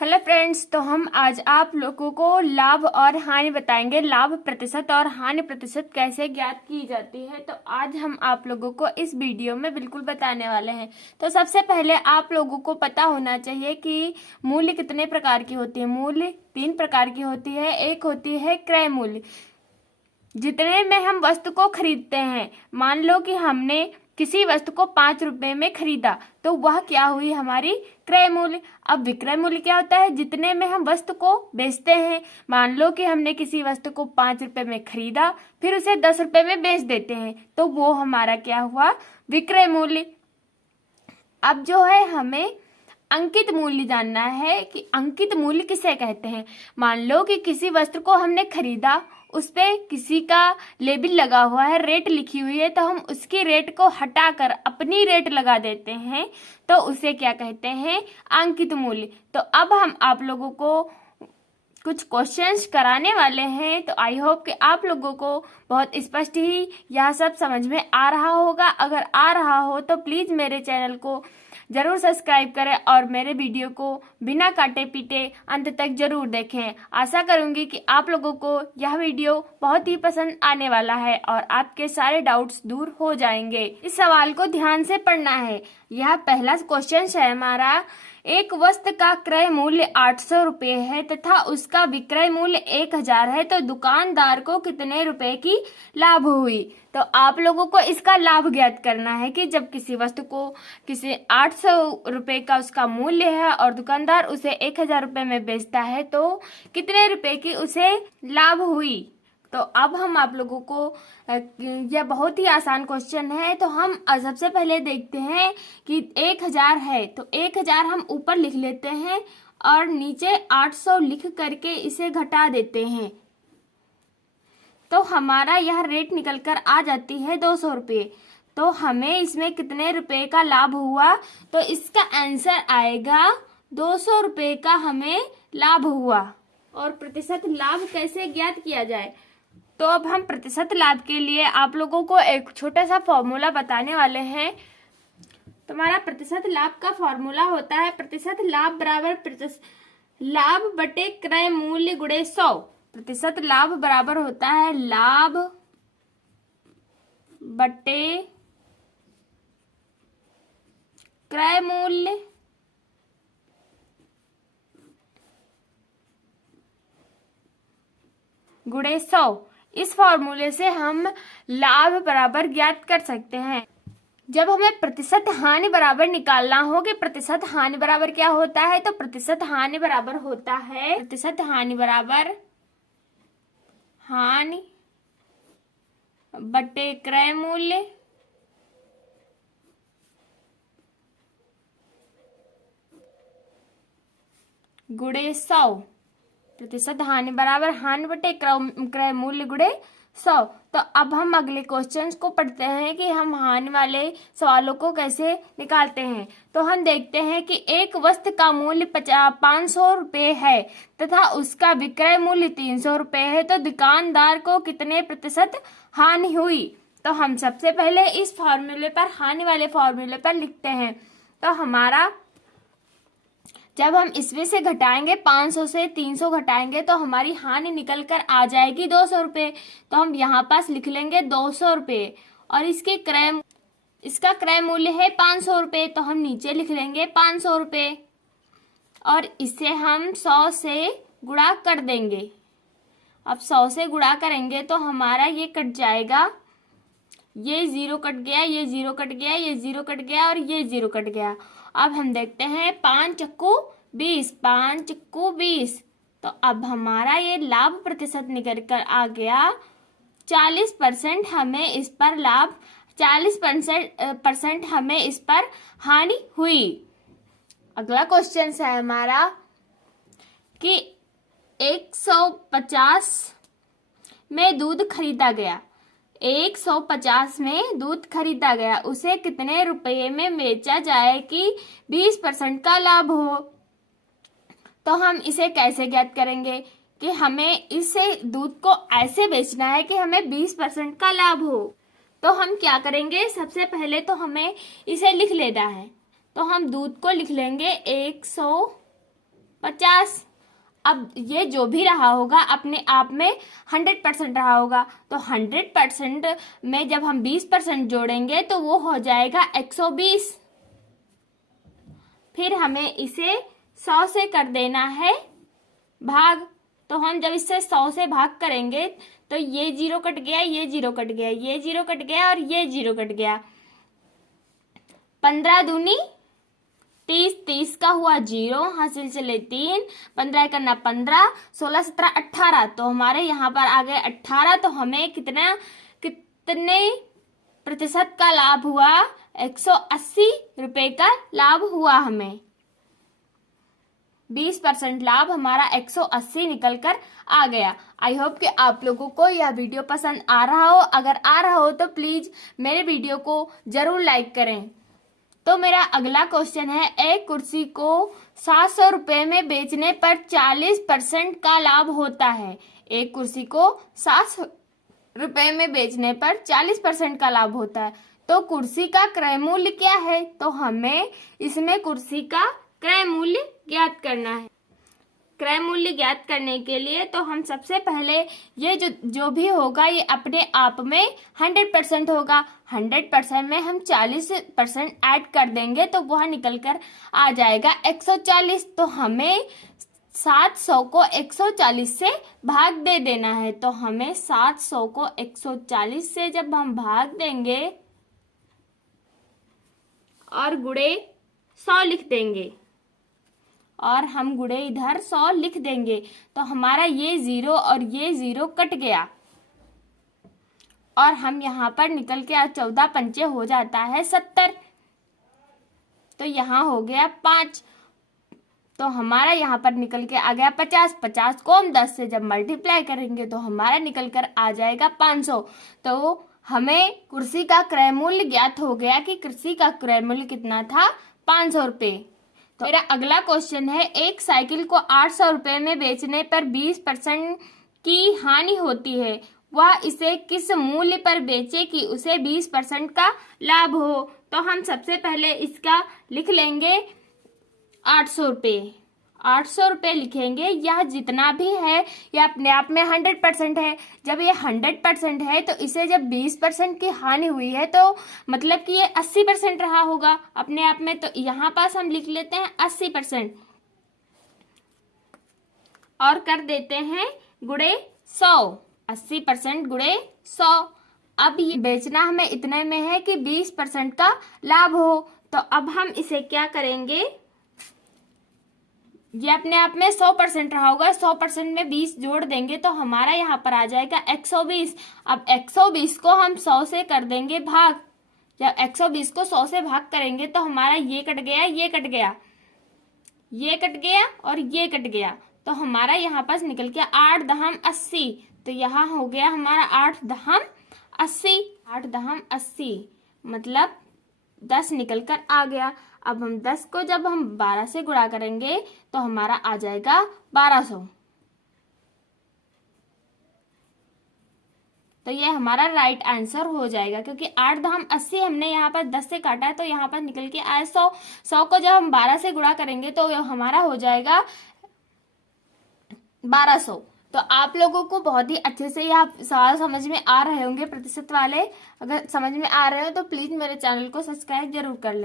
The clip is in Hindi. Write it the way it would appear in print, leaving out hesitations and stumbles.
हेलो फ्रेंड्स, तो हम आज आप लोगों को लाभ और हानि बताएंगे। लाभ प्रतिशत और हानि प्रतिशत कैसे ज्ञात की जाती है, तो आज हम आप लोगों को इस वीडियो में बिल्कुल बताने वाले हैं। तो सबसे पहले आप लोगों को पता होना चाहिए कि मूल्य कितने प्रकार की होती है। मूल्य 3 प्रकार की होती है। एक होती है क्रय मूल्य, जितने में हम वस्तु को खरीदते हैं। मान लो कि हमने किसी वस्तु को 5 रुपए में खरीदा, तो वह क्या हुई, हमारी क्रय मूल्य। अब विक्रय मूल्य क्या होता है, जितने में हम वस्तु को बेचते हैं। मान लो कि हमने किसी वस्तु को 5 रुपए में खरीदा, फिर उसे 10 रुपए में बेच देते हैं, तो वो हमारा क्या हुआ, विक्रय मूल्य। अब जो है हमें अंकित मूल्य जानना है कि अंकित मूल्य किसे कहते हैं। मान लो कि किसी वस्तु को हमने खरीदा, उस पे किसी का लेबल लगा हुआ है, रेट लिखी हुई है, तो हम उसकी रेट को हटाकर अपनी रेट लगा देते हैं, तो उसे क्या कहते हैं, अंकित मूल्य। तो अब हम आप लोगों को कुछ क्वेश्चंस कराने वाले हैं, तो आई होप कि आप लोगों को बहुत स्पष्ट ही यह सब समझ में आ रहा होगा। अगर आ रहा हो तो प्लीज मेरे चैनल को जरूर सब्सक्राइब करें और मेरे वीडियो को बिना काटे पीटे अंत तक जरूर देखें। आशा करूंगी कि आप लोगों को यह वीडियो बहुत ही पसंद आने वाला है और आपके सारे डाउट्स दूर हो जाएंगे। इस सवाल को ध्यान से पढ़ना है। यह पहला क्वेश्चन है हमारा। एक वस्तु का क्रय मूल्य 800 रुपये है तथा उसका विक्रय मूल्य 1000 है, तो दुकानदार को कितने रुपए की लाभ हुई। तो आप लोगों को इसका लाभ ज्ञात करना है कि जब किसी वस्तु को किसी 800 रुपये का उसका मूल्य है और दुकानदार उसे 1000 रुपये में बेचता है, तो कितने रुपए की उसे लाभ हुई। तो अब हम आप लोगों को, यह बहुत ही आसान क्वेश्चन है, तो हम सबसे पहले देखते हैं कि 1000 है, तो 1000 हम ऊपर लिख लेते हैं और नीचे 800 लिख करके इसे घटा देते हैं, तो हमारा यह रेट निकल कर आ जाती है 200 रुपये। तो हमें इसमें कितने रुपए का लाभ हुआ, तो इसका आंसर आएगा 200 रुपये का हमें लाभ हुआ। और प्रतिशत लाभ कैसे ज्ञात किया जाए, तो अब हम प्रतिशत लाभ के लिए आप लोगों को एक छोटा सा फॉर्मूला बताने वाले हैं। तुम्हारा प्रतिशत लाभ का फॉर्मूला होता है प्रतिशत लाभ बराबर लाभ बटे क्रय मूल्य गुणे 100। प्रतिशत लाभ बराबर होता है लाभ बटे क्रय मूल्य गुणे 100। इस फॉर्मूले से हम लाभ बराबर ज्ञात कर सकते हैं। जब हमें प्रतिशत हानि बराबर निकालना हो कि प्रतिशत हानि बराबर क्या होता है, तो प्रतिशत हानि बराबर होता है प्रतिशत हानि बराबर हानि बटे क्रय मूल्य गुणे 100। प्रतिशत हानि बराबर हानि बटे क्रय मूल्य गुणे 100। तो अब हम अगले क्वेश्चन को पढ़ते हैं कि हम हानि वाले सवालों को कैसे निकालते हैं। तो हम देखते हैं कि एक वस्तु का मूल्य 500 रुपये है तथा उसका विक्रय मूल्य 300 रुपये है, तो दुकानदार को कितने प्रतिशत हानि हुई। तो हम सबसे पहले इस फॉर्मूले पर, हानि वाले फॉर्मूले पर लिखते हैं। तो हमारा, जब हम इसमें से घटाएंगे 500 से 300 घटाएंगे, तो हमारी हानि निकल कर आ जाएगी 200 रुपये। तो हम यहाँ पास लिख लेंगे 200 रुपये और इसका क्रय मूल्य है 500 रुपये, तो हम नीचे लिख लेंगे 500 रुपये और इसे हम 100 से गुणा कर देंगे। अब 100 से गुणा करेंगे तो हमारा ये कट जाएगा, ये 0 कट गया, ये 0 कट गया, ये 0 कट गया और ये 0 कट गया। अब हम देखते हैं 5 चक्कू 20, 5 चक्कू 20। तो अब हमारा ये लाभ प्रतिशत निकल कर आ गया 40%। हमें इस पर लाभ 40% हमें इस पर हानि हुई। अगला क्वेश्चन है हमारा कि 150 में दूध खरीदा गया, 150 में दूध खरीदा गया, उसे कितने रुपये में बेचा जाए कि 20% का लाभ हो। तो हम इसे कैसे ज्ञात करेंगे कि हमें इसे दूध को ऐसे बेचना है कि हमें 20% का लाभ हो। तो हम क्या करेंगे, सबसे पहले तो हमें इसे लिख लेना है। तो हम दूध को लिख लेंगे 150 अब ये जो भी रहा होगा अपने आप में 100% रहा होगा, तो 100% में जब हम 20% जोड़ेंगे तो वो हो जाएगा 120। फिर हमें इसे 100 से कर देना है भाग। तो हम जब इससे 100 से भाग करेंगे तो ये 0 कट गया, ये 0 कट गया, ये 0 कट गया और ये 0 कट गया। 15 दूनी 30, 30 का हुआ 0, हासिल चले 3, 15 करना 15, 16, 17, 18, तो हमारे यहाँ पर आ गए 18। तो हमें कितने प्रतिशत का लाभ हुआ? 180 रुपए का लाभ हुआ हमें। 20% लाभ हमारा 180 निकल कर आ गया। आई होप कि आप लोगों को यह वीडियो पसंद आ रहा हो। अगर आ रहा हो तो प्लीज मेरे वीडियो को जरूर लाइक करें। तो मेरा अगला क्वेश्चन है, एक कुर्सी को 700 रुपए में बेचने पर 40% का लाभ होता है। एक कुर्सी को 700 रुपए में बेचने पर 40% का लाभ होता है, तो कुर्सी का क्रय मूल्य क्या है? तो हमें इसमें कुर्सी का क्रय मूल्य ज्ञात करना है। क्रय मूल्य ज्ञात करने के लिए तो हम सबसे पहले ये जो भी होगा ये अपने आप में 100% होगा। 100% में हम 40% ऐड कर देंगे तो वह निकल कर आ जाएगा 140। तो हमें 700 को 140 से भाग दे देना है। तो हमें 700 को 140 से जब हम भाग देंगे और गुणे 100 लिख देंगे और हम गुणे इधर 100 लिख देंगे तो हमारा ये 0 और ये 0 कट गया और हम यहाँ पर निकल के 14 पंचे हो जाता है 70। तो यहाँ हो गया 5, तो हमारा यहाँ पर निकल के आ गया 50। 50 को हम 10 से जब मल्टीप्लाई करेंगे तो हमारा निकल कर आ जाएगा 500। तो हमें कुर्सी का क्रय मूल्य ज्ञात हो गया कि कुर्सी का क्रय मूल्य कितना था? 500 रुपये। तो मेरा अगला क्वेश्चन है, एक साइकिल को 800 रुपये में बेचने पर 20% की हानि होती है, वह इसे किस मूल्य पर बेचे कि उसे 20% का लाभ हो? तो हम सबसे पहले इसका लिख लेंगे 800 रुपये। 800 रुपये लिखेंगे। यह जितना भी है यह अपने आप में 100% है। जब ये 100% है तो इसे जब 20% की हानि हुई है तो मतलब कि ये 80% रहा होगा अपने आप में। तो यहाँ पास हम लिख लेते हैं 80% और कर देते हैं गुणे 100। 80% गुणे 100। अब ये बेचना हमें इतने में है कि 20% का लाभ हो। तो अब हम इसे क्या करेंगे, ये अपने आप में 100% रहा होगा, 100% में 20 जोड़ देंगे तो हमारा यहाँ पर आ जाएगा 120। अब 120 को हम 100 से कर देंगे भाग। जब 120 को 100 से भाग करेंगे तो हमारा ये कट गया, ये कट गया, ये कट गया और ये कट गया। तो हमारा यहाँ पास निकल के 8 दहम 80। तो यहाँ हो गया हमारा 8 दहम 80। 8 दहम 80 मतलब 10 निकल कर आ गया। अब हम 10 को जब हम 12 से गुणा करेंगे तो हमारा आ जाएगा 1200। तो ये हमारा राइट आंसर हो जाएगा, क्योंकि 8 दहम 80 हमने यहाँ पर 10 से काटा है तो यहाँ पर निकल के आया 100। 100 को जब हम 12 से गुणा करेंगे तो हमारा हो जाएगा 1200। तो आप लोगों को बहुत ही अच्छे से यह सवाल समझ में आ रहे होंगे प्रतिशत वाले। अगर समझ में आ रहे हो तो प्लीज मेरे चैनल को सब्सक्राइब जरूर कर लें।